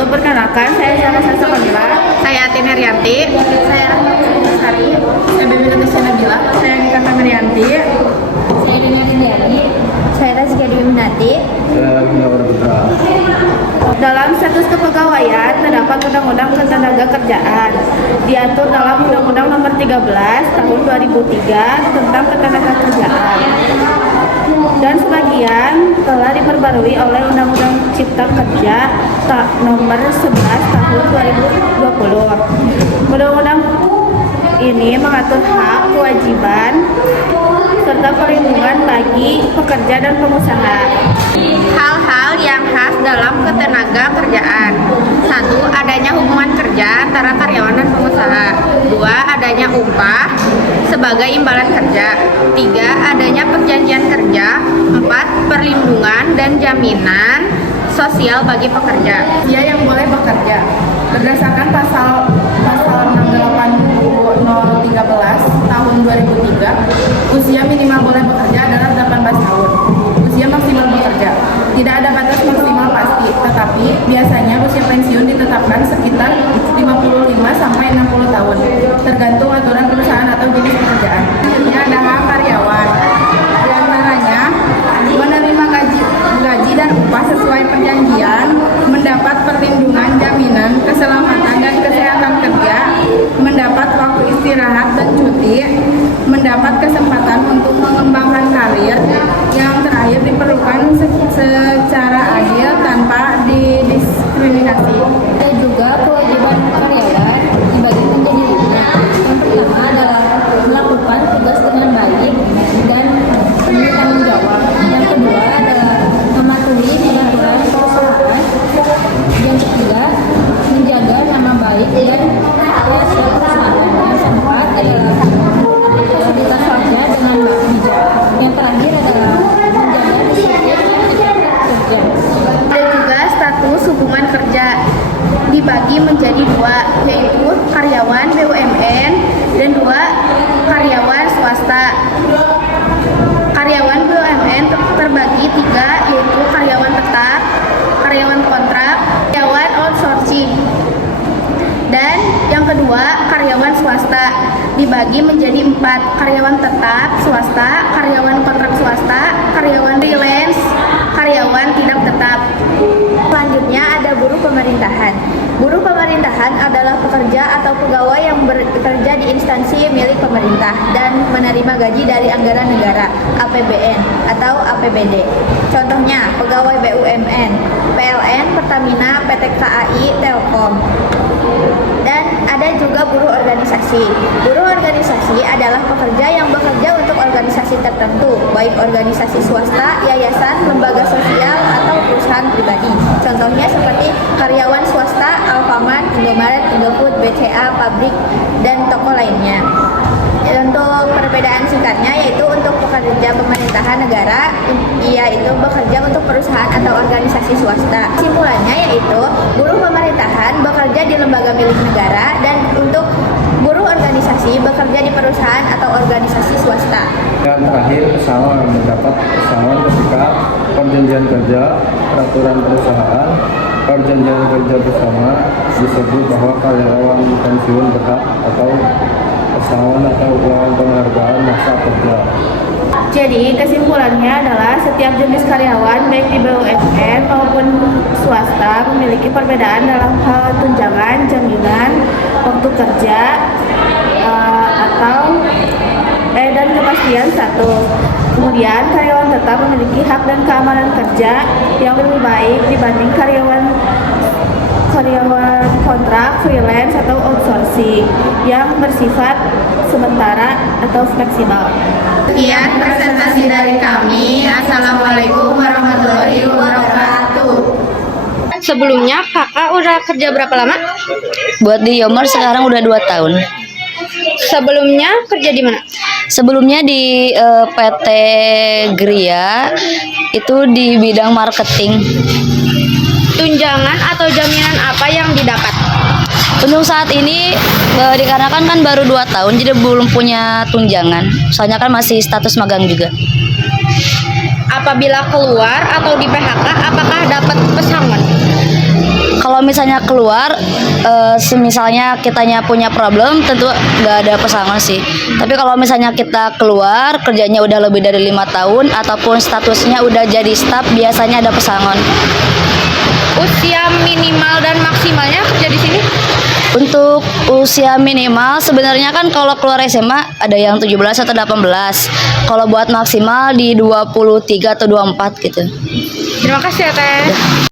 Perkenalkan, saya Syamsa Sakamila. Saya Tini Rianti. Saya Rahma Sari. Saya Bebe Natasha Nabila. Saya Nikata Marianti. Saya Dunia Kendiani. Saya Razkia Dewi Minati. Dalam status kepegawaian terdapat Undang-Undang Ketenagakerjaan. Diatur dalam Undang-Undang Nomor 13 Tahun 2003 tentang Ketenagakerjaan. Dan sebagian telah diperbarui oleh Undang-Undang Cipta Kerja Nomor 11 Tahun 2020. Undang-undang ini mengatur hak, kewajiban, serta perlindungan bagi pekerja dan pengusaha. Hal-hal yang khas dalam ketenaga kerjaan. 1. Adanya hubungan kerja antara karyawan dan pengusaha. 2. Adanya upah sebagai imbalan kerja. 3. Adanya perjanjian kerja. 4. Perlindungan dan jaminan sosial bagi pekerja. Dia yang boleh bekerja berdasarkan pasal 680/13 tahun 2003, usia minimal boleh bekerja adalah 18 tahun. Usia maksimal bekerja tidak ada batas maksimal pasti, tetapi biasanya usia pensiun ditetapkan sekitar 55 sampai 60 tahun, tergantung aturan perusahaan atau jenis pekerjaan. Ini ada hak karyawan, di antaranya menerima gaji dan upah sesuai perjanjian, mendapat perlindungan, jaminan, keselamatan dan kesehatan kerja, mendapat waktu istirahat dan cuti, mendapat kesempatan untuk mengembangkan karir, yang terakhir diperlukan secara adil tanpa didiskriminasi. Dan juga kewajiban karyawan dibagi menjadi 5. Yang pertama adalah melakukan tugas dengan baik dan penuh tanggung jawab. Yang kedua adalah mematuhi peraturan perusahaan. Yang ketiga, menjaga nama baik dan hasil perusahaan. Yang keempat adalah integritas kerja dengan bijak. Yang terakhir adalah menjaga disiplin dan etika kerja. Dan juga status hubungan kerja dibagi menjadi 2, yaitu karyawan BUMN dan 2 karyawan swasta. Karyawan BUMN terbagi 3, yaitu karyawan tetap, karyawan kontrak, karyawan outsourcing. Dan yang kedua, karyawan swasta dibagi menjadi 4, karyawan tetap swasta, karyawan kontrak swasta, karyawan freelance, karyawan tidak tetap. Selanjutnya ada buruh pemerintahan. Buruh pemerintahan adalah pekerja atau pegawai yang bekerja di instansi milik pemerintah dan menerima gaji dari anggaran negara, APBN atau APBD. Contohnya, pegawai BUMN, PLN, Pertamina, PT KAI, Telkom. Dan ada juga buruh organisasi. Buruh organisasi adalah pekerja yang bekerja untuk organisasi tertentu, baik organisasi swasta, yayasan, lembaga sosial, atau perusahaan pribadi. Contohnya seperti karyawan swasta, Alfamart, Indomaret, Indofood, BCA, pabrik, dan toko lainnya. Untuk perbedaan singkatnya, yaitu untuk pekerja pemerintahan negara, yaitu bekerja untuk perusahaan atau organisasi swasta. Kesimpulannya yaitu buruh pemerintahan bekerja di lembaga milik negara, dan untuk buruh organisasi bekerja di perusahaan atau organisasi swasta. Yang terakhir, pesangon mendapat pesangon ketika perjanjian kerja, peraturan perusahaan, perjanjian kerja bersama disebut bahwa karyawan pensiun berhak atau pesangon atau uang penghargaan masa kerja. Jadi kesimpulannya adalah setiap jenis karyawan baik di BUMN maupun swasta memiliki perbedaan dalam hal tunjangan, jaminan, waktu kerja, dan kepastian status. Kemudian karyawan tetap memiliki hak dan keamanan kerja yang lebih baik dibanding karyawan kontrak, freelance, atau outsourcing yang bersifat sementara atau fleksibel. Sekian presentasi dari kami. Assalamualaikum warahmatullahi wabarakatuh. Sebelumnya kakak udah kerja berapa lama? Buat di Yomar sekarang udah 2 tahun. Sebelumnya kerja di mana? Sebelumnya di PT Gria, itu di bidang marketing. Tunjangan atau jaminan apa yang didapat? Untuk saat ini dikarenakan kan baru 2 tahun, jadi belum punya tunjangan. Soalnya kan masih status magang juga. Apabila keluar atau di PHK, apakah dapat pesangon? Kalau misalnya keluar, misalnya kitanya punya problem, tentu nggak ada pesangon sih. Tapi kalau misalnya kita keluar, kerjanya udah lebih dari 5 tahun, ataupun statusnya udah jadi staf, biasanya ada pesangon. Usia minimal dan maksimalnya kerja di sini? Untuk usia minimal sebenarnya kan kalau keluar SMA ada yang 17 atau 18. Kalau buat maksimal di 23 atau 24 gitu. Terima kasih ya Teh.